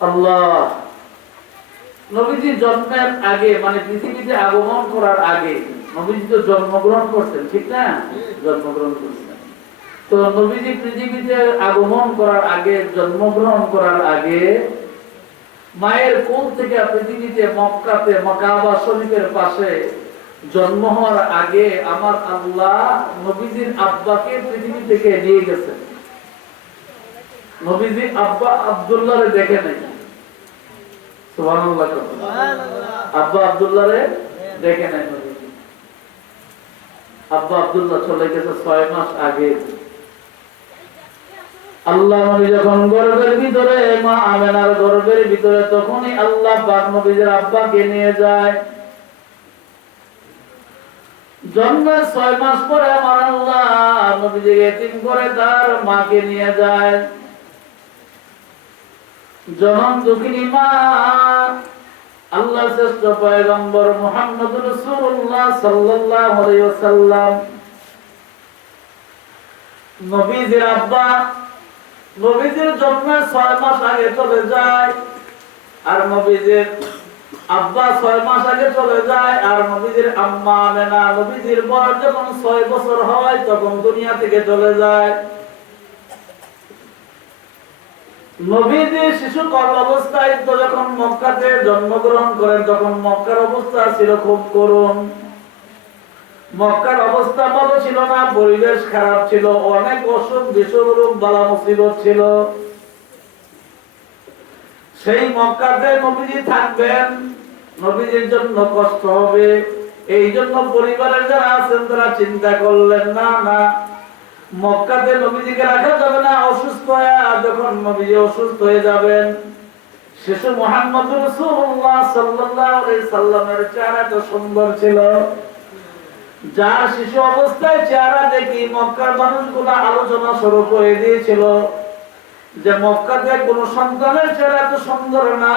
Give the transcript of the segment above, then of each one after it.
আল্লাহ নবীজি জন্মের আগে মানে পৃথিবীতে আগমন করার আগে নবীজি তো জন্মগ্রহণ করতেন, ঠিক না? জন্মগ্রহণ করতেন। তো নবীজি পৃথিবীতে আগমন করার আগে, জন্মগ্রহণ করার আগে মায়ের কোল থেকে পৃথিবীতে মক্কাতে কাবা শরীফের পাশে জন্ম হওয়ার আগে আমার আল্লাহ নবীজির আব্বাকে পৃথিবী থেকে নিয়ে গেছেন। নবীজি আব্বা আব্দুল্লাহরে দেখে নাই। সুবহানাল্লাহ। আব্বা আব্দুল্লাহরে দেখে নাই নবীজি। আব্বা আব্দুল্লাহ চলে গেছে 6 মাস আগে। আল্লাহ নবী যখন গর্ভের ভিতরে, মা আমেনার গর্ভের ভিতরে, তখনই আল্লাহ পাক নবীর আব্বাকে নিয়ে যায়। জন্মের 6 মাস পরে আমার আল্লাহ নবীকে এতিম করে তার মাকে নিয়ে যায়। জনম দুঃখিনী মা আল্লাহর শ্রেষ্ঠ পয়গম্বর মুহাম্মদুর রাসূলুল্লাহ সাল্লাল্লাহু আলাইহি ওয়াসাল্লাম নবীজির আব্বা নবীজির জন্মের 6 মাস আগে চলে যায়, আর নবীজির আব্বা 6 মাস আগে চলে যায়, আর নবীজির আম্মা আমেনা নবীজির বয়স যখন 6 বছর হয় তখন দুনিয়া থেকে চলে যায়। নবীজি শিশুকাল অবস্থায় তো যখন মক্কাতে জন্মগ্রহণ করেন তখন মক্কার অবস্থা ছিল খুব করুণ। মক্কার অবস্থা ভালো ছিল না, পরিবেশ খারাপ ছিল, অনেক অসুখ বিসুখ রোগ বালা মুসিবত ছিল। সেই মক্কাতে নবীজি থাকবেন, নবীজির জন্য কষ্ট হবে। এই জন্য পরিবারের যারা আছেন তারা চিন্তা করলেন না না মক্কাতে নবীজিকে রাখা যাবে না, অসুস্থ হয়ে যখন নবীজি অসুস্থ হয়ে যাবেন, শিশু মুহাম্মদুর রাসূলুল্লাহ সাল্লাল্লাহু আলাইহি সাল্লামের চেহারা তো সুন্দর ছিল, যার শিশু অবস্থায় চেহারা দেখি মক্কার মানুষগুলো আলোচনা শুরু করে দিয়েছিল যে মক্কাতে কোন সন্তানের চেহারা এত সুন্দর না,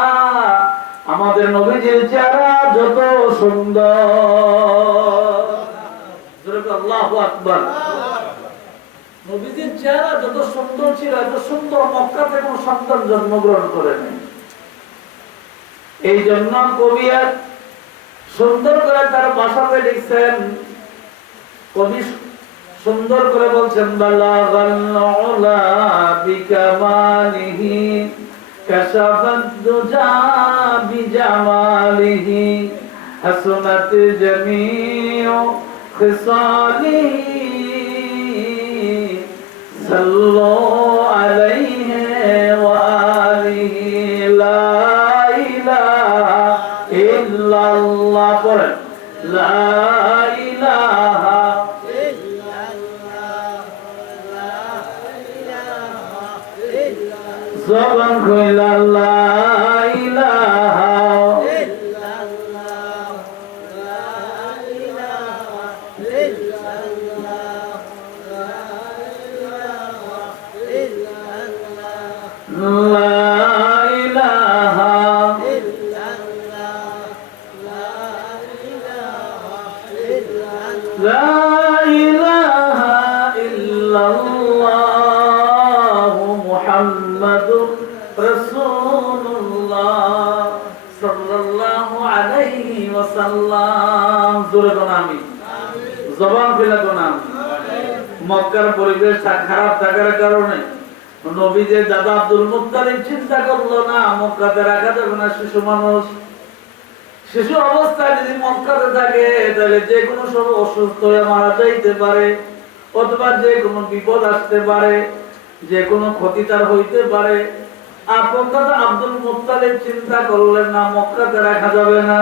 আমাদের নবীজির চেহারা যত সুন্দর। আল্লাহু আকবার। নবীজির চেহারা যত সুন্দর ছিল, এত সুন্দর মক্কাতে কোন সন্তান জন্মগ্রহণ করে নাই। এই জন্য কবি সুন্দর করে তার ভাষাতে লিখছেন, কবি সুন্দর করে বলছেন বালাগাল উলা বিকামালিহি কাশাফাত দুজা বিজামালিহি হাসনাত জামিউ খিসালিহি সাল্লু আলাইহি ওয়া আলিহি লা ইলাহা ইল্লাল্লাহ পড়েন লা ইলাহা জবান কইলা লা ইলাহা ইল্লাল্লাহ লা ইলাহা ইল্লাল্লাহ লা ইলাহা ইল্লাল্লাহ লা ইলাহা ইল্লাল্লাহ মুহাম্মাদুর রাসূলুল্লাহ সাল্লাল্লাহু আলাইহি ওয়াসাল্লাম। জোরে বলুন আমিন। জবান ফেলা কোন মক্কার পরিবেশ খারাপ থাকার কারণে নবীজির দাদা আব্দুল মুত্তালিব চিন্তা করলো না মক্কাতে রাখা যাবে না শিশু মানুষ, শিশু অবস্থায় যদি মক্কাতে থাকে তাহলে যে কোনো সময় অসুস্থ হয়ে মারা যাইতে পারে, অথবা যে কোনো বিপদ আসতে পারে, যে কোনো ক্ষতি তার হইতে পারে। আপন দাদা আব্দুল মুত্তালিব চিন্তা করলেন না মক্কাতে রাখা যাবে না।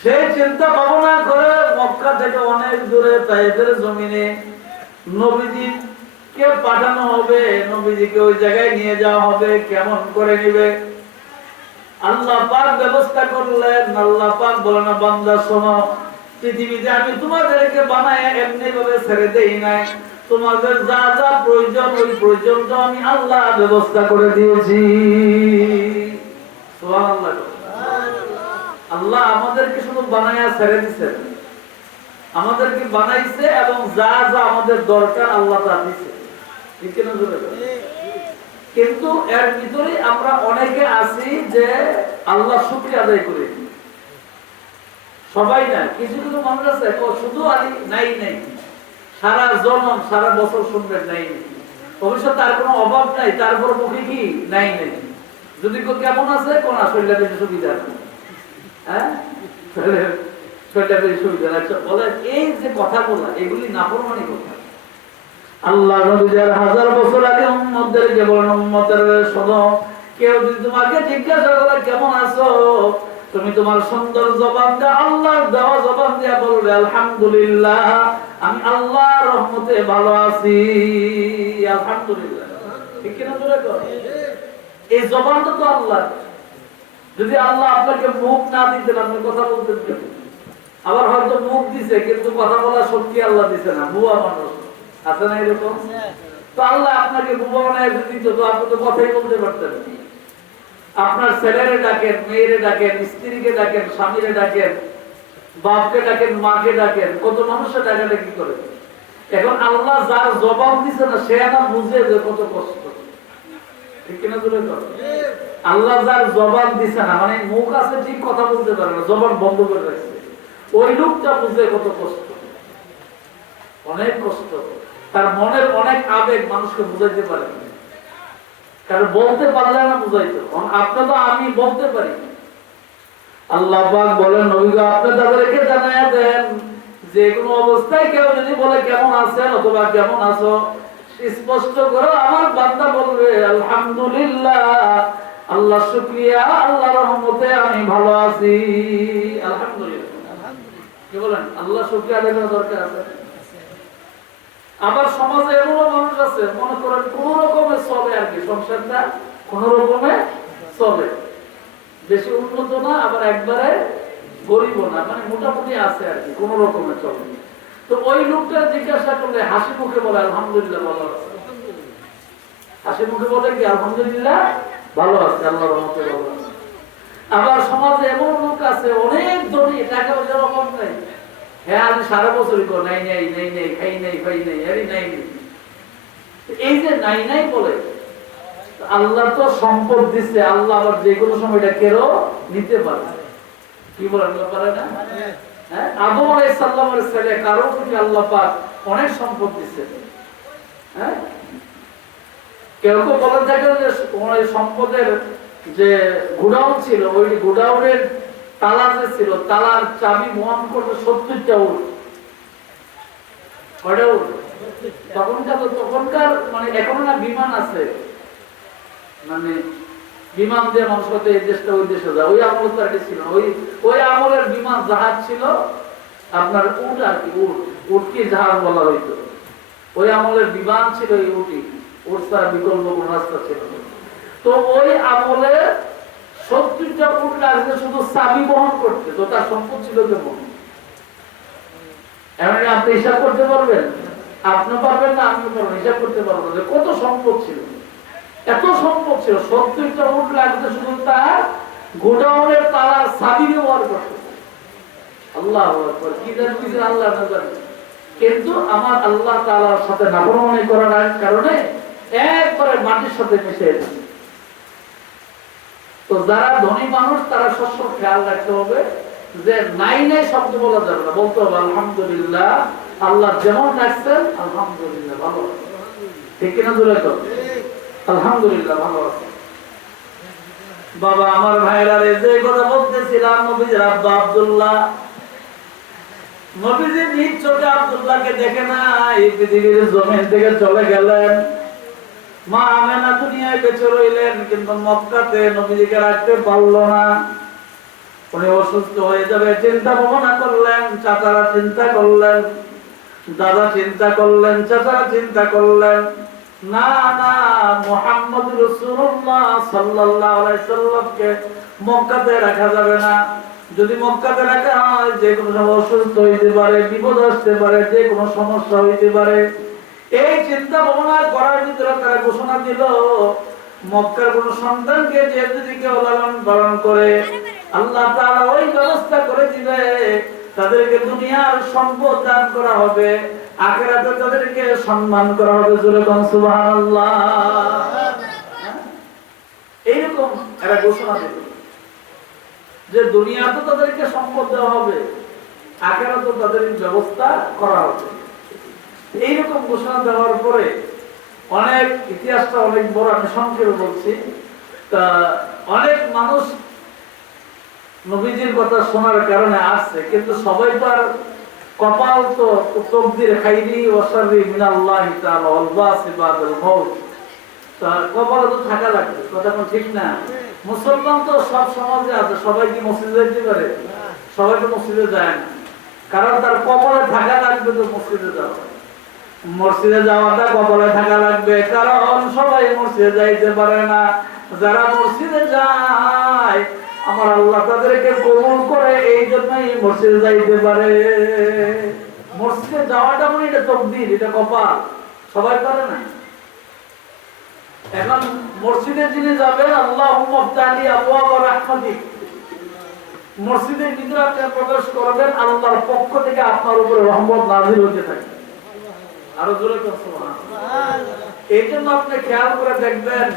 সেই চিন্তা ভাবনা করে মক্কা থেকে অনেক দূরে তায়েফের জমিনে নবীজিকে পাঠানো হবে, নবীজিকে ওই জায়গায় নিয়ে যাওয়া হবে। কেমন করে নিবে? আল্লাহ পাক ব্যবস্থা করলেন। আল্লাহ পাক বলেন বান্দা শোনো, পৃথিবীতে আমি তোমাদেরকে বানায় এমনি ভাবে ছেড়ে দেই নাই, তোমাদের যা যা প্রয়োজন ওই প্রয়োজনটা আমি আল্লাহ ব্যবস্থা করে দিয়েছি। সুবহানাল্লাহ। আল্লাহ আমাদেরকে শুধু বানায়া ছেড়ে দিয়েছেন, আমাদেরকে বানাইছে এবং যা যা আমাদের দরকার আল্লাহ তা দিয়েছে। ঠিক না? কিন্তু এর ভিতরে আমরা অনেকে আছি যে আল্লাহ শুকরিয়া আদায় করি, সবাই না, কিছু কিছু মানুষ আছে শুধু আলী নাই নাই, সারা জন্ম সারা বছর শুনবেন নাই নাই, অবশ্য তার কোনো অভাব নাই, তারপর মুখে কি নাই নাই, যদি কেমন আছে কোন শরীরটা বেশি সুবিধা আছে, হ্যাঁ শরীরটা বেশি সুবিধা আছে বলে, এই যে কথাগুলো এগুলি নাফরমানি কথা। আল্লাহ নবীর হাজার বছর আগে উম্মতদেরকে বলেন, উম্মতের শোনো, কেউ যদি তোমাকে জিজ্ঞাসা করে কেমন আছো, তুমি তোমার সুন্দর জবান দিয়ে আল্লাহর দেওয়া জবান দিয়ে বলবে আলহামদুলিল্লাহ, আমি আল্লাহর রহমতে ভালো আছি, আলহামদুলিল্লাহ। ঠিক কিনা বলে তো? এই জবানটা তো আল্লাহ, যদি আল্লাহ আপনাকে মুখ না দিতেন আপনি কথা বলতেন কেন? আবার হয়তো মুখ দিছে কিন্তু কথা বলার শক্তি আল্লাহ দিছে না, বুয়া মানুষ আছে না এরকম? তো আল্লাহ আপনাকে বুয়া বানায় দিত তো আপনি তো কথাই বলতে পারতেন। আপনার ছেলেরে ডাকেন, মেয়েরে ডাকেন, স্ত্রীকে ডাকেন, স্বামীরে ডাকেন, বাপকে ডাকেন, মাকে ডাকেন, কত মানুষের ডাকাডাকি করে। এখন আল্লাহ যার জবাব দিছে না সে না বুঝে যে কত কষ্ট, ঠিক কিনা জোরে কর? আল্লাহ যার জবান দিছে না, মানে মুখ আছে ঠিক কথা বলতে পারে না, জবান বন্ধ করে রাখছে, ওই লোকটা বুঝে কত কষ্ট, অনেক কষ্ট। তার মনের অনেক আবেগ মানুষকে বুঝাইতে পারে না, কারণ বলতে পারলে না বুঝাইতো। আপনি তো আমি বলতে পারি। আল্লাহ পাক বলেন, নবী গো আপনি তাদেরকে জানায়া দেন যে কোনো অবস্থায় কেউ যদি বলে কেমন আছেন অথবা কেমন আছো, স্পষ্ট করে আমার বান্দা বলবে আলহামদুলিল্লাহ, আল্লাহ শুকরিয়া, আল্লাহর রহমতে আমি ভালো আছি, আলহামদুলিল্লাহ। কি বলেন? আল্লাহ শুকরিয়া আদায় করা দরকার আছে। আবার সমাজে এমন মানুষ আছে মনে করেন কোন রকমে চলে আর কি, সংসারটা কোন রকমে চলে, বেশি উন্নত না আবার একবারে গরিব না, মানে মোটামুটি আছে আর কি, কোন রকমে চলে। তো ওই লোকটা জিজ্ঞাসা করলে হাসি মুখে বলে আলহামদুলিল্লাহ ভালো আছে, হাসি মুখে বলে কি আলহামদুলিল্লাহ ভালো আছে, আল্লাহর রহমতে ভালো আছে। আবার সমাজে এমন লোক আছে অনেক ধনী, টাকা পয়সার অভাব নাই, হ্যাঁ আমি সারা বছরই কর নাই নাই নাই নাই, খাই নাই খাই নাই, আরে নাই নাই। এই যে নাই নাই বলে, আল্লাহ তো সম্পদ দিচ্ছে, আল্লাহ আবার যে কোনো সময়টা কেউ নিতে পারে, কি বলেন পারে না? হ্যাঁ, আদম আলাইহিস সালামের ছেলে কারো প্রতি আল্লাহ পাক অনেক সম্পদ দিচ্ছে। হ্যাঁ, কেউ কেউ বলে থাকেন যে ওই সম্পদের যে গোডাউন ছিল, ওই গোডাউনের তালা যে ছিল, তালার চাবি বহন করতে 70টা উট। কয়টা উট? তখনকার মানে এখনো না বিমান আছে, মানে বিমান দিয়ে মানুষ করতে এই দেশটা ওই দেশে যায়, ওই আমল তো এটা ছিল না, ওই আমলের বিমান জাহাজ ছিল আপনার উট আর কি, উটকে জাহাজ বলা হইতো। ওই আমলের বিমান ছিল এই উটি, উট ছাড়া বিকল্প কোন রাস্তা ছিল না। তো ওই আমলে 70টা উট লাগছে শুধু চাবি বহন করতে, তো তার সম্পদ ছিল কেমন? এমনি আপনি হিসাব করতে পারবেন? আপনি পারবেন না, আমি পারবেন, হিসাব করতে পারবো যে কত সম্পদ ছিল, এত সম্পদ ছিল। 70টা উট লাগছে শুধু তার গোডাউনের তালার চাবি ব্যবহার করতে। আল্লাহু আকবার, কি জানি আল্লাহ না জানে। কিন্তু আমার আল্লাহ তাআলার সাথে নাফরমানি করার কারণে একবারে মাটির সাথে মিশে গেছে। তো যারা ধনী মানুষ তারা সবসময় খেয়াল রাখতে হবে যে নাই নাই শব্দ বলা যাবে না, বলতে হবে আলহামদুলিল্লাহ, আল্লাহ যেমন রাখছেন আলহামদুলিল্লাহ ভালো আছে, ঠিক কিনা জোরে তো? আলহামদুলিল্লাহ ভালো আছে। বাবা আমার ভাইরা রে, যে কথা বলতেছিলাম নবীজির আব্বা আব্দুল্লাহ, নবীজি নিজ চোখে আব্দুল্লাহকে দেখে না, এই পৃথিবীর জমিন থেকে চলে গেলেন। মা আমেনা দুনিয়ায় বেঁচে রইলেন, কিন্তু মক্কাতে নবীজিকে রাখতে পারলো না। উনি অসুস্থ হয়ে যাবে চিন্তা ভাবনা করলেন, চাচারা চিন্তা করলেন, দাদা চিন্তা করলেন, চাচারা চিন্তা করলেন, না না মুহাম্মদ রাসূলুল্লাহ সাল্লাল্লাহু আলাইহি সাল্লামকে মক্কাতে রাখা যাবে না। যদি মক্কাতে রাখা হয় যে কোনো সময় অসুস্থ হইতে পারে, বিপদ আসতে পারে, যে কোনো সমস্যা হইতে পারে। এই চিন্তা ভাবনা করার ভিতরে তারা ঘোষণা দিল, মক্কার কোন সন্তানকে যে যদি কেউ লালন পালন করে আল্লাহ তাআলা ওই ব্যবস্থা করে দিবে, তাদেরকে দুনিয়ার সম্পদ দান করা হবে, আখিরাতে তাদেরকে সম্মান করা হবে। জোরে কোন সুবহানাল্লাহ। এরা ঘোষণা দিল যে দুনিয়া তো তাদেরকে সম্পদ দেওয়া হবে, আখেরাত তো তাদের ব্যবস্থা করা হবে। এইরকম ঘোষণা দেওয়ার পরে অনেক ইতিহাসটা অনেক বড়, আমি সংক্ষেপে বলছি। তা অনেক মানুষ নবীজির কথা শোনার কারণে আসছে, কিন্তু সবাই তো আর কপাল তো তকদির খাইরি ওয়া শাররি মিনাল্লাহি তাআলা ওয়াল বাসি বাদাল মাউত, তা কপালে তো থাকা লাগবে, কথা কোন ঠিক না? মুসলমান তো সব সমাজে আছে, সবাই কি মসজিদে যেতে পারে? সবাই তো মসজিদে যায় না, কারণ তার কপালে থাকা লাগবে তো মসজিদে যাওয়া। মসজিদে যাওয়াটা কপালে থাকা লাগবে, কারণ সবাই মসজিদে যাইতে পারে না। যারা মসজিদে যায় আমার আল্লাহ তাদেরকে কবুল করে, এই জন্যই মসজিদে যাইতে পারে। মসজিদে যাওয়াটা মানে এটা তকদির, এটা কপাল, সবাই পারে না। এখন মসজিদে যিনি যাবেন, আল্লাহুম্মা ফতালি আবওয়াব রাহমাতিক, মসজিদের ভিতরে আপনি প্রবেশ করবেন, আল্লাহর পক্ষ থেকে আপনার উপরে রহমত নাযিল হতে থাকে। আরো জোরে সুবহানাল্লাহ। এই জন্য আপনি খেয়াল করে দেখবেন,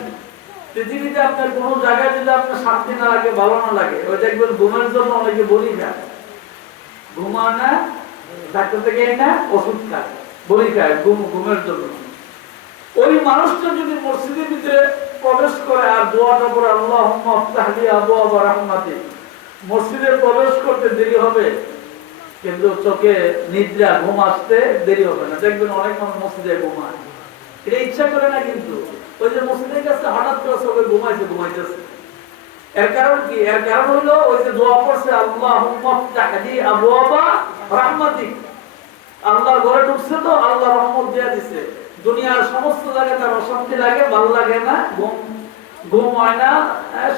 পৃথিবীতে আপনার কোন জায়গায় যদি আপনার শান্তি না লাগে, ভালো না লাগে, ওই দেখবেন ঘুমের জন্য অনেকে বলি খায়, ঘুমায় না, ডাক্তার থেকে না ওষুধ খায়, বলি খায় ঘুমের জন্য। ওই মানুষটা যদি মসজিদের ভিতরে প্রবেশ করে আর দোয়াটা করে আল্লাহুম্মা ফতাহলি আবওয়াব রাহমাতিক, মসজিদে প্রবেশ করতে দেরি হবে, কিন্তু চোখে নিদ্রা ঘুম আসতে দেরি হবে না। দেখবেন অনেক মানুষ মসজিদে ঘুমায়, এটা ইচ্ছা করে না, কিন্তু ওই যে মসজিদের কাছে হঠাৎ করে চোখে ঘুমাইতেছে। এর কারণ কি? এর কারণ হলো ওই যে দোয়া করছে আল্লাহুম্মা ফতাহলি আবওয়াব রাহমাতিক, আল্লাহর ঘরে ঢুকছে তো আল্লাহ রহমত দিয়ে দিছে। দুনিয়ার সমস্ত জায়গায় তার অশান্তি লাগে, ভালো লাগে না, ঘুম হয় না,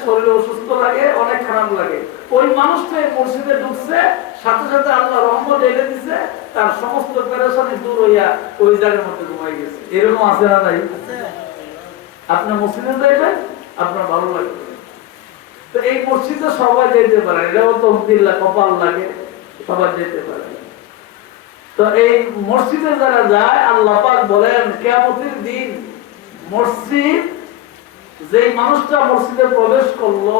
শরীর অসুস্থ লাগে, অনেক খারাপ লাগে। ওই মানুষটা মসজিদে ঢুকছে, সাথে সাথে আল্লাহ রহমত এনে দিছে, তার সমস্ত পেরেশানি দূর হইয়া ওই জায়গার মধ্যে ঘুমাই গেছে। এরকম আছে না নাই? আপনার মসজিদে যাইবেন, আপনার ভালো লাগবে। তো এই মসজিদে সবাই যেতে পারে, এটাও তো কপাল লাগে, সবাই যেতে পারে। তো এই মসজিদে যারা যায়, আল্লাহ পাক বলেন কিয়ামতের দিন মসজিদ, যেই মানুষটা মসজিদে প্রবেশ করলো,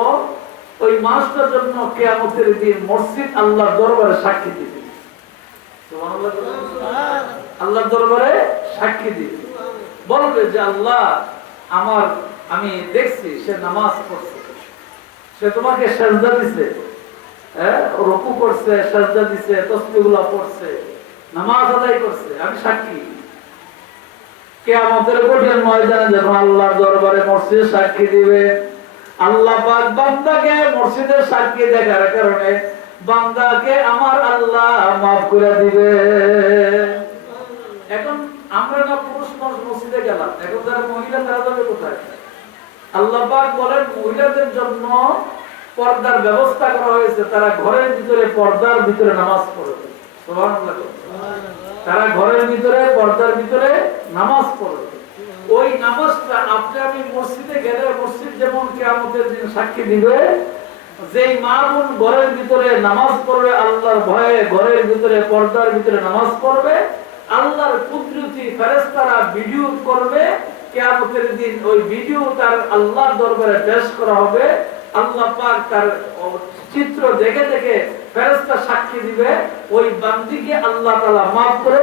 ওই মানুষটার জন্য কিয়ামতের দিন মসজিদ আল্লাহর দরবারে সাক্ষী দিবে। সুবহানাল্লাহ। আল্লাহর দরবারে সাক্ষী দিবে, বলবে যে আল্লাহ আমি দেখছি সে নামাজ পড়ছে, সে তোমাকে সাজদা দিছে, রুকু করছে, সাজদা দিছে, তাসবিহগুলো পড়ছে, নামাজ আদায় করছে, আমি সাক্ষী। কিয়ামতের কঠিন ময়দানে যখন আল্লাহর দরবারে মসজিদ সাক্ষী দিবে, আল্লাহ পাক বান্দাকে মসজিদের সাক্ষী দেখার কারণে বান্দাকে আমার আল্লাহ মাফ করে দিবে। এখন আমরা না পুরুষ মানুষ মসজিদে গেলাম, এখন যারা মহিলা তারা যাবে কোথায়? আল্লাহ পাক বলেন মহিলাদের জন্য পর্দার ব্যবস্থা করা হয়েছে, তারা ঘরের ভিতরে পর্দার ভিতরে নামাজ পড়বে। সুবহানাল্লাহ। তারা ঘরের ভিতরে পর্দার ভিতরে নামাজ পড়বে। ওই নামাজটা আপনি আমি মসজিদে গেলে মসজিদ যেমন কিয়ামতের দিন সাক্ষী দিবে, যেই মা বোন ঘরের ভিতরে নামাজ পড়বে আল্লাহর ভয়ে, ঘরের ভিতরে পর্দার ভিতরে নামাজ পড়বে, আল্লাহর কুদরতি ফেরেশতারা ভিডিও করবে, কিয়ামতের দিন ওই ভিডিও তার আল্লাহর দরবারে পেশ করা হবে। আল্লাহ পাক তার চিত্র দেখে দেখে ফেরেশতা সাক্ষী দিবে, ওই বান্দীকে আল্লাহ তাআলা maaf করে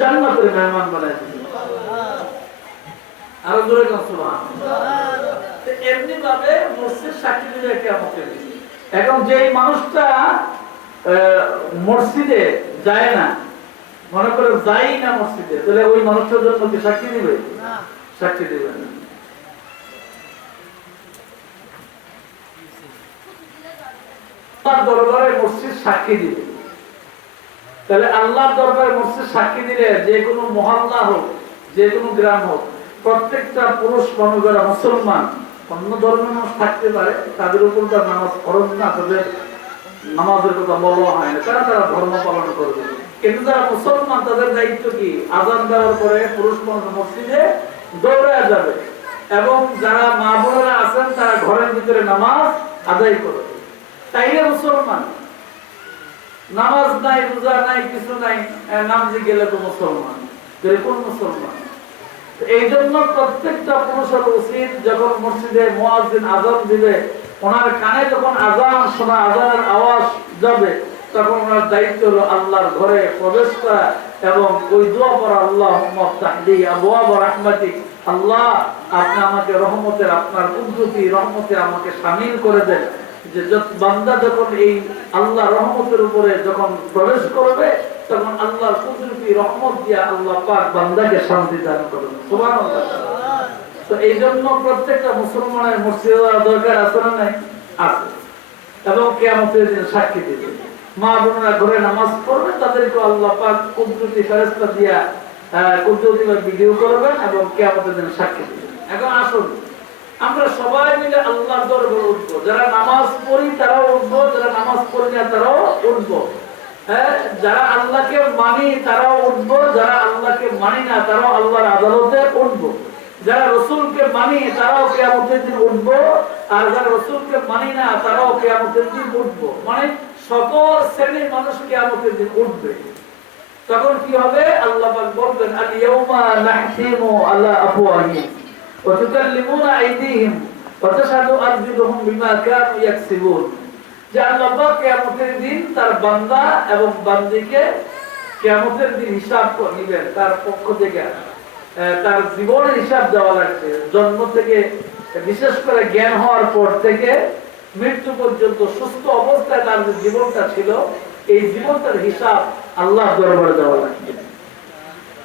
জান্নাতের মেহমান বানায় দিবে। আর জোরে কোন সুবহানাল্লাহ। তো এমনি ভাবে মসজিদ সাক্ষী দিবে কিয়ামতের দিন। এখন যেই মানুষটা মসজিদে যায় না, মনে করে যাই না মসজিদে, তাহলে ওই মানুষটার জন্য কি সাক্ষী দিবে? না, সাক্ষী দিবে না। আল্লাহর দরবারে মসজিদ সাক্ষী দিবে, তাহলে আল্লাহর দরবারে মসজিদ সাক্ষী দিলে যে কোনো মহল্লা হোক, যে কোনো গ্রাম হোক, প্রত্যেকটা পুরুষ মানুষেরা মুসলমান, অন্য ধর্মের মানুষ থাকতে পারে, তাদের উপর তার নামাজ ফরজ না, তাদের নামাজের কথা বলা হয় না, তারা ধর্ম পালন করবে। কিন্তু যারা মুসলমান তাদের দায়িত্ব কি? আযান দেওয়ার পরে পুরুষ মানুষ মসজিদে দৌড়ে যাবে, এবং যারা মা বোনেরা আছেন তারা ঘরের ভিতরে নামাজ আদায় করবে। তাইলে মুসলমান। নামাজ নাই, রোজা নাই, কিছু নাই, নামাজে গেলে তো মুসলমান, কোন মুসলমান? এই জন্য প্রত্যেকটা পুরুষের উচিত যখন মসজিদে মুয়াজ্জিন আযান দিবে ওনার কানে যখন আজান শোনা, আজানের আওয়াজ যাবে, তখন ওনার দায়িত্ব হলো আল্লাহর ঘরে প্রবেশ করা এবং ওই দোয়া পড়া, আল্লাহুম্মা ফতাহলি আবওয়াব রাহমাতিক, আল্লাহ আপনি আমাকে রহমতের, আপনার কুদরতি রহমতে আমাকে শামিল করে দেন। যে বান্দা যখন এই আল্লাহ রহমতের উপরে যখন প্রবেশ করবে, তখন আল্লাহর কুদরতি রহমত দিয়ে আল্লাহ পাক বান্দাকে শান্তি দান করবেন। সুবহানাল্লাহ। তো এই জন্য প্রত্যেকটা মুসলমানের মসজিদে যাওয়ার দরকার আছে না নাই? আছে। এবং কিয়ামতের দিন সাক্ষী দিবে। মা বোনেরা ঘরে নামাজ পড়বে, তাদেরকে আল্লাহ পাক কুদরতি ফেরেশতা দিয়া কুদরতি ভিডিও করবেন এবং কিয়ামতের দিন সাক্ষী দিবেন। এখন আসুন আমরা সবাই মিলে আল্লাহর দরবারে উঠবো। যারা নামাজ পড়ি তারাও উঠবো, যারা নামাজ পড়ি না তারাও উঠবো। হ্যাঁ, যারা আল্লাহকে মানি তারাও উঠবো, যারা আল্লাহকে মানি না তারাও আল্লাহর আদালতে উঠবো। যারা রসুলকে মানি তারাও কিয়ামতের দিন উঠবো, আর যারা রসুলকে মানি না তারাও কিয়ামতের দিন উঠবো। মানে সকল শ্রেণীর মানুষ কিয়ামতের দিন উঠবে। তখন কি হবে? আল্লাহ পাক বলবেন, আল ইয়াউমা নাহতিমু আলা আফওয়াহিহিম ওয়া তুকাল্লিমুনা আইদিহিম ওয়া তাশহাদু আরজুলুহুম বিমা কানু ইয়াকসিবুন। যে আল্লাহ পাক কিয়ামতের দিন তার বান্দা এবং বান্দীকে কিয়ামতের দিন হিসাব নেবেন, তার পক্ষ থেকে তার জীবনের হিসাব দেওয়া লাগবে। জন্ম থেকে, বিশেষ করে জ্ঞান হওয়ার পর থেকে মৃত্যু পর্যন্ত সুস্থ অবস্থায় তার যে জীবনটা ছিল, এই জীবনটার হিসাব আল্লাহর দরবারে দেওয়া লাগবে।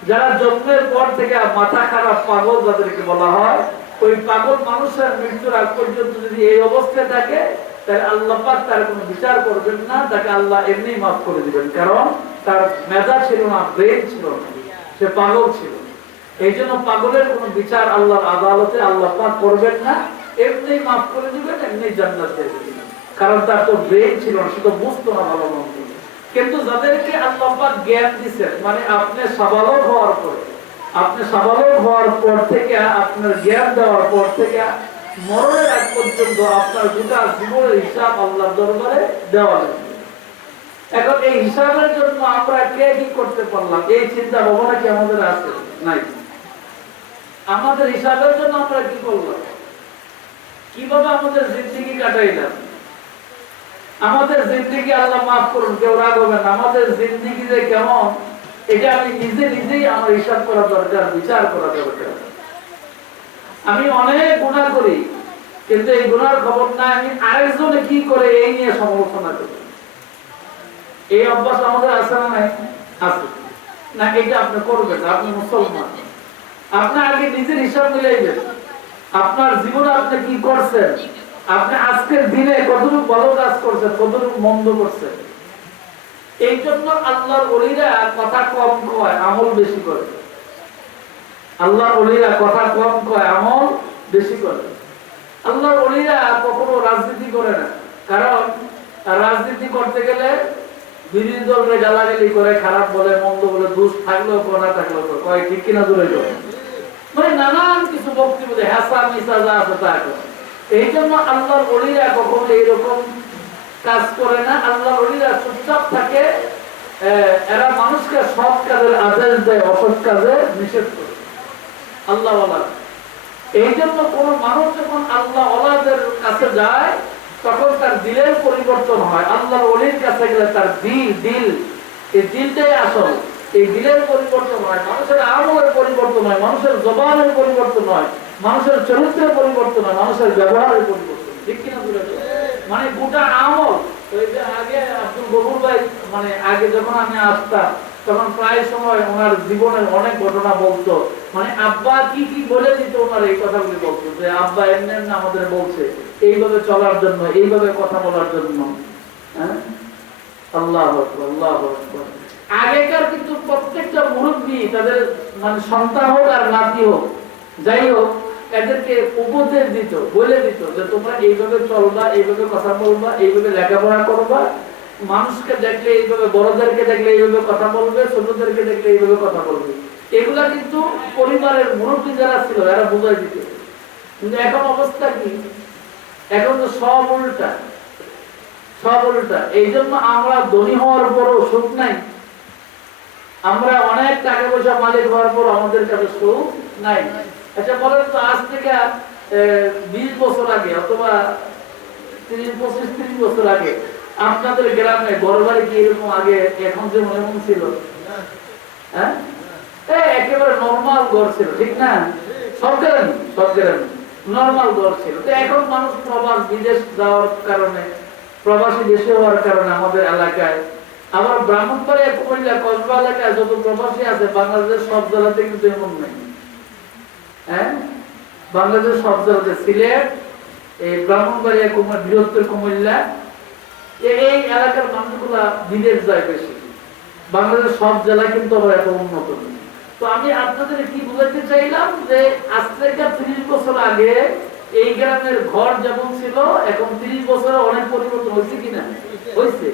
যারা জন্মের পর থেকে মাথা খারাপ পাগল যাদেরকে বলা হয়, ওই পাগল মানুষের মৃত্যুর আগ পর্যন্ত যদি এই অবস্থায় থাকে, তাহলে আল্লাহ পাক তার কোনো বিচার করবেন না, তাকে আল্লাহ এমনি মাফ করে দিবেন। কারণ তার মেধা ছিল না, ব্রেন ছিল না, সে পাগল ছিল। এই জন্য পাগলের কোনো বিচার আল্লাহর আদালতে আল্লাহ পাক করবেন না, এমনি মাফ করে দিবেন, এমনি জান্নাত দিয়ে দিবেন। কারণ তার তো ব্রেন ছিল না, সে তো বুঝতো না ভালো মন্দ। কিন্তু যাদেরকে আল্লাহ পাক জ্ঞান দিয়েছেন, মানে আপনি সাবালক হওয়ার পরে, আপনি সাবালক হওয়ার পর থেকে, আপনার জ্ঞান দেওয়ার পর থেকে মরণের আগ পর্যন্ত আপনার গোটা জীবনের হিসাব আল্লাহর দরবারে দেওয়া লাগবে। এখন এই হিসাবের জন্য আমরা কে কি করতে পারলাম, এই চিন্তা ভাবনা কি আমাদের আছে? নাই। আমাদের হিসাবের জন্য আমরা কি করলাম, কিভাবে আমাদের জিন্দেগি কাটাইলাম, আমাদের জিন্দেগি আল্লাহ মাফ করুন, কেউ রাগ হবে না, আমাদের জিন্দেগি যে কেমন, এটা আমি নিজেই আমার হিসাব করা দরকার, বিচার করা দরকার। আমি অনেক গুনাহ করি, কিন্তু এই গুনার খবর না আমি আরেকজনে কি করে এই নিয়ে সমালোচনা করি। এই অভ্যাস আমাদের আছে না নাই? আছে না? এটা আপনি করবেন, আপনি মুসলমান। আপনি আগে নিজের হিসাব মিলাইবেন, আপনার জীবনে আপনি কি করছেন, আপনি আজকের দিনে কতটুকু ভালো কাজ করছেন, কতটুকু মন্দ করছেন। এই জন্য আল্লাহর ওলিরা কথা কম কয়, আমল বেশি করে। আল্লাহর ওলিরা কথা কম কয়, আমল বেশি করে। আল্লাহর ওলিরা কখনো রাজনীতি করে না, কারণ রাজনীতি করতে গেলে বিরোধী দলরে গালাগালি করে, খারাপ বলে, মন্দ বলে, দোষ থাকলেও না থাকলেও কয়, ঠিক কিনা দূরে করে, মানে নানান কিছু বক্তব্য দেয়, হাসা মিশা যা আছে তা করে। এই জন্য আল্লাহর ওলিরা কখনো এইরকম কাজ করে না। আল্লাহর ওলিরা চুপচাপ থাকে, এরা মানুষকে সৎ কাজের আদেশ দেয়, অসৎ কাজে নিষেধ করে। আল্লাহ ওয়ালা। এই জন্য কোন মানুষ যখন আল্লাহ ওয়ালাদের কাছে যায়, তখন তার দিলের পরিবর্তন হয়। আল্লাহর ওলির কাছে গেলে তার দিল, এই দিলটাই আসল, এই দিলের পরিবর্তন হয়, মানুষের আমলের পরিবর্তন হয়, মানুষের জবানের পরিবর্তন হয়, মানুষের চরিত্রের পরিবর্তন হয়, মানুষের ব্যবহারের পরিবর্তন। ঠিক কিনা? মানে গোটা আমল। ওই যে আগে আব্দুল গফুর ভাই, মানে আগে যখন আমি আসতাম, তখন প্রায় সময় ওনার জীবনের অনেক ঘটনা বলতো, মানে আব্বা কি কি বলে দিত, ওনার এই কথাগুলি বলতো যে আব্বা এমনি এমনি আমাদের বলছে এইভাবে চলার জন্য, এইভাবে কথা বলার জন্য। হ্যাঁ, আল্লাহু আকবার, আল্লাহু আকবার। আগেকার কিন্তু প্রত্যেকটা মুরব্বী তাদের মানে সন্তান হোক আর নাতি হোক, যাই হোক, এদেরকে উপদেশ দিত, বলে দিত যে তোমরা এইভাবে চলবা, এইভাবে কথা বলবা, এইভাবে লেখাপড়া করবা, মানুষকে দেখলে এইভাবে, বড়দেরকে দেখলে এইভাবে কথা বলবে, ছোটদেরকে দেখলে এইভাবে কথা বলবে। এগুলা কিন্তু পরিবারের মুরব্বী যারা ছিল এরা বুঝাই দিত। কিন্তু এখন অবস্থা কি? এখন তো সব উল্টা, সব উল্টা। এই জন্য আমরা ধনী হওয়ার পরও সুখ নাই, আমরা অনেক টাকা পয়সা মালিক হওয়ার পর আমাদের কাছে সুখ নাই। আচ্ছা বলেন তো, আজ থেকে 20 বছর আগে অথবা 30 বছর আগে আপনাদের গ্রামে ঘরবাড়ি কি এরকম আগে এখন যেমন এমন ছিল? হ্যাঁ, একেবারে নরমাল ঘর ছিল, ঠিক না? সব গ্রামে নরমাল ঘর ছিল। তো এখন মানুষ প্রবাস বিদেশ যাওয়ার কারণে, প্রবাসী দেশে হওয়ার কারণে আমাদের এলাকায়, আবার ব্রাহ্মণবাড়িয়া, কুমিল্লা, কসবা এলাকায় যত প্রবাসী আছে বাংলাদেশের সব জেলাতে কিন্তু এমন নেই। হ্যাঁ, বাংলাদেশের সব জেলাতে, সিলেট, এই ব্রাহ্মণবাড়িয়া, বৃহত্তর কুমিল্লা, এই এলাকার মানুষগুলা বিদেশ যায় বেশি। বাংলাদেশের সব জেলায় কিন্তু এত উন্নত নেই। তো আমি আপনাদের কি বলতে চাইলাম যে আজ থেকে 30 বছর আগে এই গ্রামের ঘর যেমন ছিল, এখন 30 বছরে অনেক পরিবর্তন হয়েছে কিনা? হয়েছে।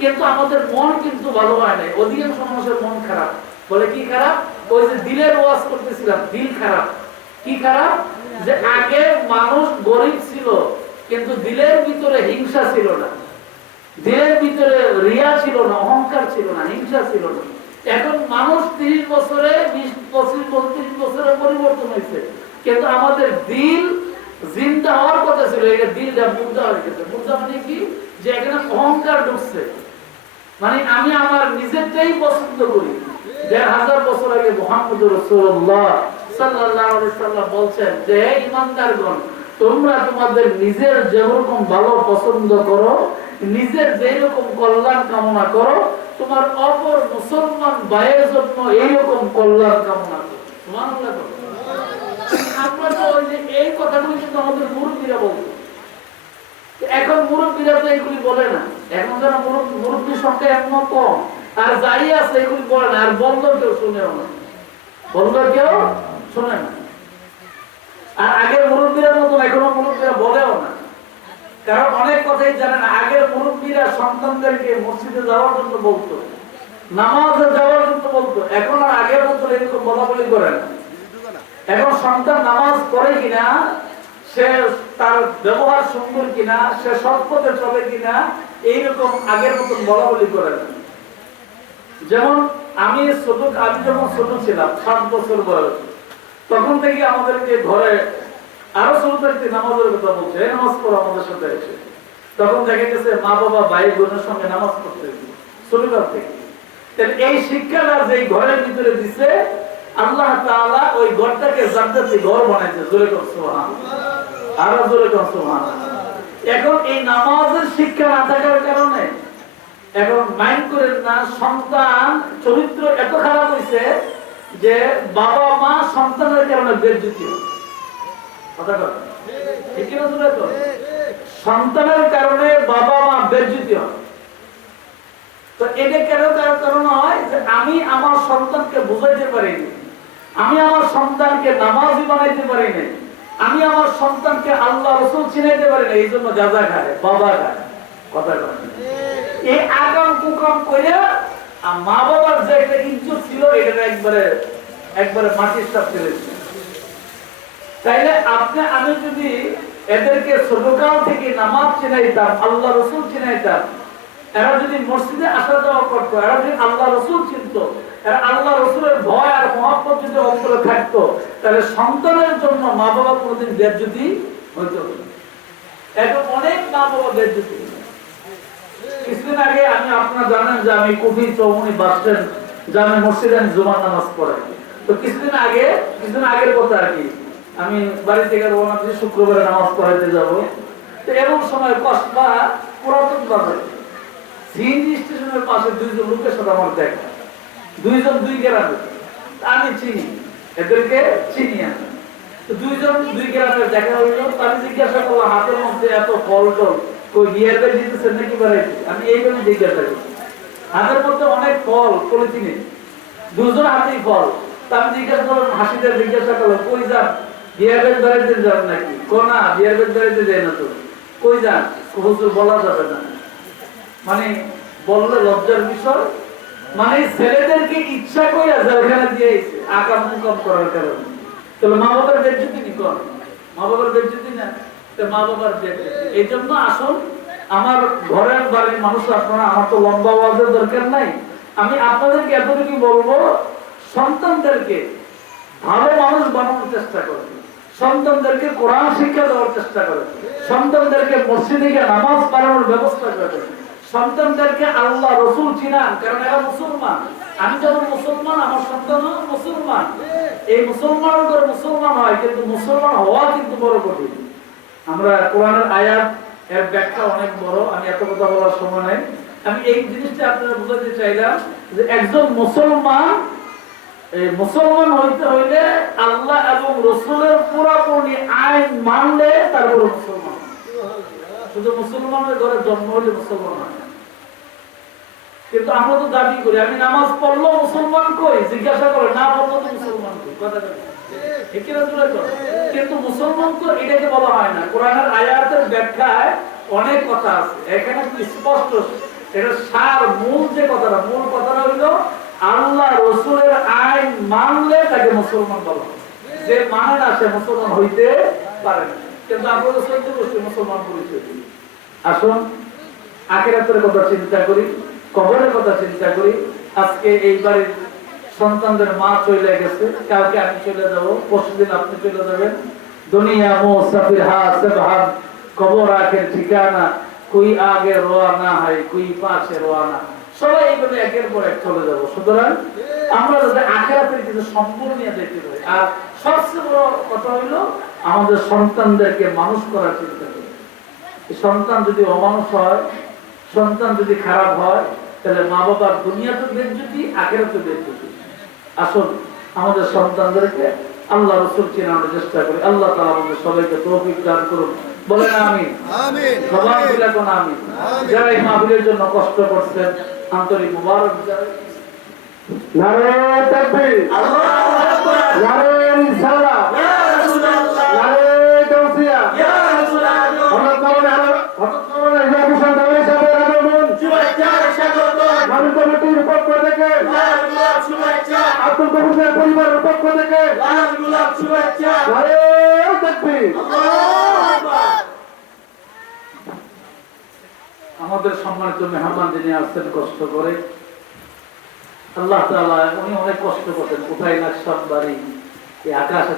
কিন্তু আমাদের মন কিন্তু ভালো হয় নাই। অধিকাংশ মানুষের মন খারাপ। বলে কি খারাপ? ওই যে দিলের ওয়াজ করতেছিলাম, দিল খারাপ। কি খারাপ? যে আগে মানুষ গরিব ছিল কিন্তু দিলের ভিতরে হিংসা ছিল না, দিলের ভিতরে রিয়া ছিল না, অহংকার ছিল না, হিংসা ছিল না। এখন মানুষ 30 বছরে 20-25 বছরে পরিবর্তন হয়েছে, কিন্তু আমাদের দিল জিন্দা হওয়ার কথা ছিল, এটা দিলটা মুর্দা হয়ে গেছে। মুর্দা মানে কি? যে এখানে অহংকার ঢুকছে, মানে আমি আমার নিজেরটাই পছন্দ করি। 1000 বছর আগে মুহাম্মদুর রাসূলুল্লাহ সাল্লাল্লাহু আলাইহি সাল্লাম বলছেন যে হে ঈমানদারগণ, তোমরা তোমাদের নিজের যেরকম ভালো পছন্দ করো, নিজের যেরকম কল্যাণ কামনা করো, তোমার অপর মুসলমান ভাইয়ের জন্য এইরকম কল্যাণ কামনা করো। সুবহানাল্লাহ। আমরা তো ওই যে এই কথাগুলো কিন্তু আমাদের মুরব্বীরা বলতো। এখন মুরব্বীরা তো এগুলি বলে না। এখন যেন মুরব্বীর সংখ্যা এমন কম, আর যাই আছে এগুলি বলে না, আর বললো কেউ শুনেও না, বললো কেউ শুনে না। আর আগের মুরব্বীরা মতন এখনো মুরব্বীরা বলেও না, কারণ অনেক কথাই জানে না। আগের মুরব্বীরা সন্তানদেরকে মসজিদে যাওয়ার জন্য বলতো, নামাজে যাওয়ার জন্য বলতো। এখন আর আগের মতো এরকম বলাবলি করে না। এখন সন্তান নামাজ পড়ে কিনা, সে তার ব্যবহার সুন্দর কিনা, সে সৎ পথে চলে কিনা, এইরকম আগের মতন বলাবলি করে না। যেমন আমি যখন ছোট ছিলাম, 7 বছর বয়স, তখন থেকে আমাদেরকে ঘরে আরো ছোট থাকতে নামাজের কথা বলছে, নামাজ পড়ো আমাদের সাথে এসে। তখন দেখা গেছে মা বাবা ভাই বোনের সঙ্গে নামাজ পড়তে ছোটকাল থেকে। এই শিক্ষাটা যে ঘরের ভিতরে দিছে, আল্লাহ তাআলা ওই ঘরটাকে জান্নাতি ঘর বানাইছে। জোরে কর সুবহানাল্লাহ, আরো জোরে কর সুবহানাল্লাহ। এখন এই নামাজের শিক্ষা না থাকার কারণে এখন মাইন্ড করেন না, সন্তান চরিত্র এত খারাপ হয়েছে যে বাবা মা সন্তানের কারণে বেজ্জতি হয়। কথা কর ঠিক না? জোরে কর। সন্তানের কারণে বাবা মা বেজ্জতি হয়। তো এটা কেন? তার কারণ হয় যে আমি আমার সন্তানকে বুঝাইতে পারিনি, আমি আমার সন্তানকে নামাজি বানাইতে পারিনি, আমি আমার সন্তানকে আল্লাহ রাসূল চিনাইতে পারিনি, এই জন্য গাঁজা খায়, বাবা খায়। কথা বলে এই আগাম কুকাম করে মা বাবার যে একটা ইজ্জত ছিল, এটা একবারে মাটির সাথে ফেলেছে। তাইলে আমি যদি এদেরকে ছোটকাল থেকে নামাজ চিনাইতাম, আল্লাহ রাসূল চিনাইতাম, এরা যদি মসজিদে আসা যাওয়া করতো, এরা যদি আল্লাহ রাসূল চিনতো, এরা আল্লাহ রাসূলের ভয় আর মহব্বত যদি অন্তরে থাকতো, তাহলে সন্তানের জন্য মা বাবা কোনোদিন বেজ্জতি হইতো না। এখন অনেক মা বাবা বেজ্জতি। কিছুদিন আগে আপনারা জানেন যে আমি কুফি চৌমনি বাস স্ট্যান্ড জামে মসজিদে জুমার নামাজ পড়াই। তো কিছুদিন আগের কথা আর কি, আমি বাড়ি থেকে রওনা দিয়ে শুক্রবারে নামাজ পড়াইতে যাব। তো এমন সময় কসবা পুরাতন বাজারে সিএনজি স্টেশনের পাশে 2 জন লোকের সাথে আমার দেখা, 2 জন 2 গ্রামের। আমি চিনি, এদেরকে চিনি আমি। তো 2 জন 2 গ্রামের দেখা হইলো। আমি জিজ্ঞাসা করলাম হাতের মধ্যে এত ফল টল কই গিয়ারবে দিতেছেন নাকি বাড়াইতে? আমি এইভাবে জিজ্ঞাসা করি, হাতের মধ্যে অনেক ফল পলিথিনে, 2 জন হাতেই ফল। তা আমি জিজ্ঞাসা করলাম, হাসিতে জিজ্ঞাসা করলাম কই যান? গিয়ারবে বাড়াইতে যান নাকি? কোনা গিয়ারবে বাড়াইতে যায় না। তো কই যান? হুজুর বলা যাবে না। মানে বললে লজ্জার বিষয়। মানে ছেলেদেরকে ইচ্ছা করে জেলখানা দিয়েছে আকাম মুকাম করার কারণে। তাহলে মা বাবার বেজ্জতি নি কোন? মা বাবার বেজ্জতি না, তো মা বাবার বেজ্জতি। এই জন্য আসুন আমার ঘরের বাড়ির মানুষ আপনারা, আমার তো লম্বা ওয়াজের দরকার নাই, আমি আপনাদেরকে এতটুকু বলবো, সন্তানদেরকে ভালো মানুষ বানানোর চেষ্টা করবেন, সন্তানদেরকে কোরআন শিক্ষা দেওয়ার চেষ্টা করেন, সন্তানদেরকে মসজিদে গিয়ে নামাজ পড়ানোর ব্যবস্থা করেন, সন্তানদেরকে আল্লাহ রসুল চিনান, কারণ এরা মুসলমান। আমি যখন মুসলমান, আমার সন্তানও মুসলমান। এই মুসলমানের করে মুসলমান হয়, কিন্তু মুসলমান হওয়া কিন্তু বড় কঠিন। আমরা কোরআনের আয়াত এর ব্যাখ্যা অনেক বড়, আমি এত কথা বলার সময় নাই। আমি এই জিনিসটা আপনারা বুঝাতে চাইলাম যে একজন মুসলমান মুসলমান হইতে হইলে আল্লাহ এবং রসুলের পুরোপুরি আইন মানলে তারপর মুসলমান। শুধু মুসলমানের ঘরে জন্ম হলে মুসলমান হয়। কিন্তু আমরা তো দাবি করি আমি নামাজ পড়লো মুসলমান কই, জিজ্ঞাসা করে না পড়লো তো মুসলমান কই, কথা কিন্তু মুসলমান তো এটাকে বলা হয় না। কোরআনের আয়াতের ব্যাখ্যায় অনেক কথা আছে, এখানে স্পষ্ট এটা সার মূল যে কথাটা, মূল কথাটা হইল আল্লাহ রসুলের আইন মানলে তাকে মুসলমান বলা হয়। যে মানে না সে মুসলমান হইতে পারে না। কিন্তু আমরা তো সত্য বস্তু মুসলমান পরিচয় দিই। আসুন আখিরাতের কথা চিন্তা করি, কবরের কথা চিন্তা করি। আজকে এই বাড়ির সন্তানদের মা চলে গেছে, কালকে আমি চলে যাব, পরশুদিন আপনি চলে যাবেন। দুনিয়া মুসাফির হাসবাহান, কবর আখের ঠিকানা, কোই আগে রওনা হয় কোই পাশে রওনা। সবাই এইভাবে একের পর এক চলে যাব। সুতরাং আমরা যাতে আখিরাতের কিছু সম্পূর্ণ নিয়ে যেতে পারি। আর সবচেয়ে বড় কথা হইল আমাদের সন্তানদেরকে মানুষ করার চিন্তা করি। সন্তান যদি অমানুষ হয়, সন্তান যদি খারাপ হয়, তাহলে মা বাবার দুনিয়াতে বেজ্জতি, আখিরাতে বেজ্জতি। আসুন আমাদের সন্তানদেরকে আল্লাহ রসুল চেনানোর চেষ্টা করি। আল্লাহ তাআলা আমাদের সবাইকে তৌফিক দান করুন। বলেন আমিন। আমিন। সবাই মিলে কোন আমিন। যারা এই মাহফিলের জন্য কষ্ট করছেন আন্তরিক মুবারক জানাই। নারে তাকবীর, আল্লাহু আকবার, নারে রিসালাত, ইয়া রাসূলুল্লাহ, নারে গাউসিয়া, ইয়া রাসূলুল্লাহ। হযরত মাওলানা ইমাম হোসেন দাওয়াই সাহেবের আগমন, শুভেচ্ছা স্বাগত। মানুষ কমিটির পক্ষ থেকে, লাল গোলাপ শুভেচ্ছা। আব্দুল কবিরের পরিবারের পক্ষ থেকে, লাল গোলাপ শুভেচ্ছা। নারে তাকবীর। আল্লাহু আকবার। আমাদের সম্মানিত মেহমান যিনি আসছেন কষ্ট করে, আল্লাহ তাআলা উনি অনেক কষ্ট করতেন। কোথায় নাকশাব বাড়ি, এই আকাশে